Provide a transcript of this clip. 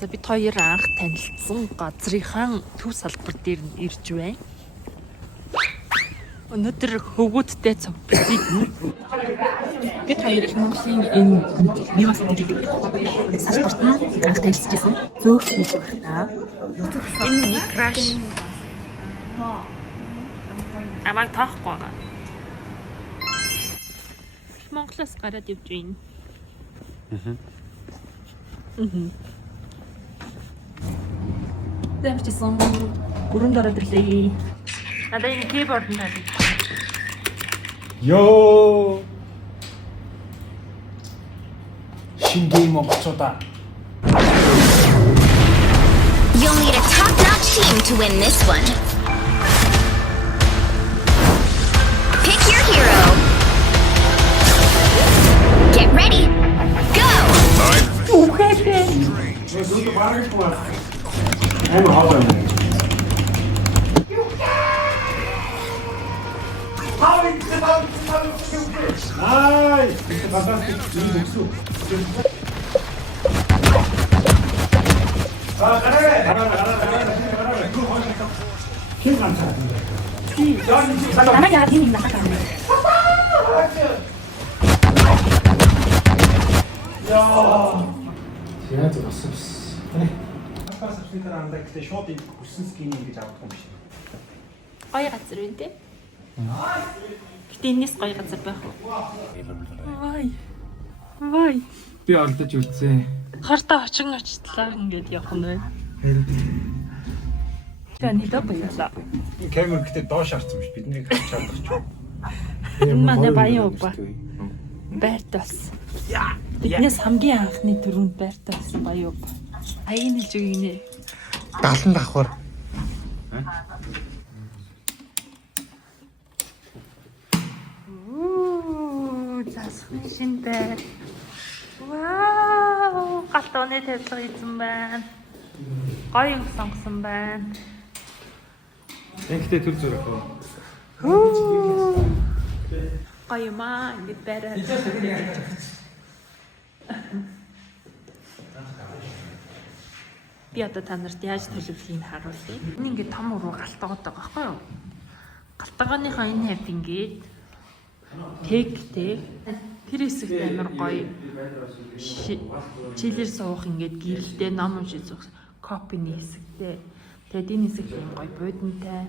За бид хоёр анх танилцсан газрынхаа төв салбар дээр нь ирж байна. Өнөөдөр хөвгүүдтэй цог бидээ. Бид хоёр их Монголын энэ Мивас гэдэг салбарт анх танилцчихсан. Зөөх хийж байна. Энэ нэг краш. Амаг таахгүй байгаа. Монголоос гараад явж байна. Дэмжсэн гүрэнд ороод ирлээ. Надад энэ keyboard надад. Йоо. Шингэй монголчуудаа. You'll need a top-notch team to win this one. Pick your hero. Get ready. Go! Яагаад болсон бэ? Спасибо андаа гэхдээ шууд хүссэн скин ингэж авах юм шиг. Гоё газар байна те. Гэтэ энэс гоё газар байх уу? Вай. Би олдож үзье. Хартаа очин очтлаа ингэж явах нь байна. Таны доо баялаа. Камер гэдэг доош харсан биш биднийг харж чадах ч. Энэ манай баян ууба. Байртаас. Биднээс хамгийн анхны төрөнд байртаа болсон баян ууба. Аян хэлж өгнө. 70 давхар. Засхны шин байр. Вау! Галтууны тавилга хийсэн байна. Гоё юм сонгосон байна. Энэхтэй төр зүрх үү? Гоё юм аа. Ингээд байраа. Би одоо та нарт яаж төлөвлөхийг харуулъя. Энэ ингээд том уруу галтгоод байгаа байхгүй юу? Галтгооныхоо энэ хавьд ингээд тэгтэй тэр хэсэгт амар гоё чилэр суух ингээд гэрэлтэй ном уншиж зуух копины хэсэгтэй. Тэгээд энэ хэсэгт юм гоё будинтай.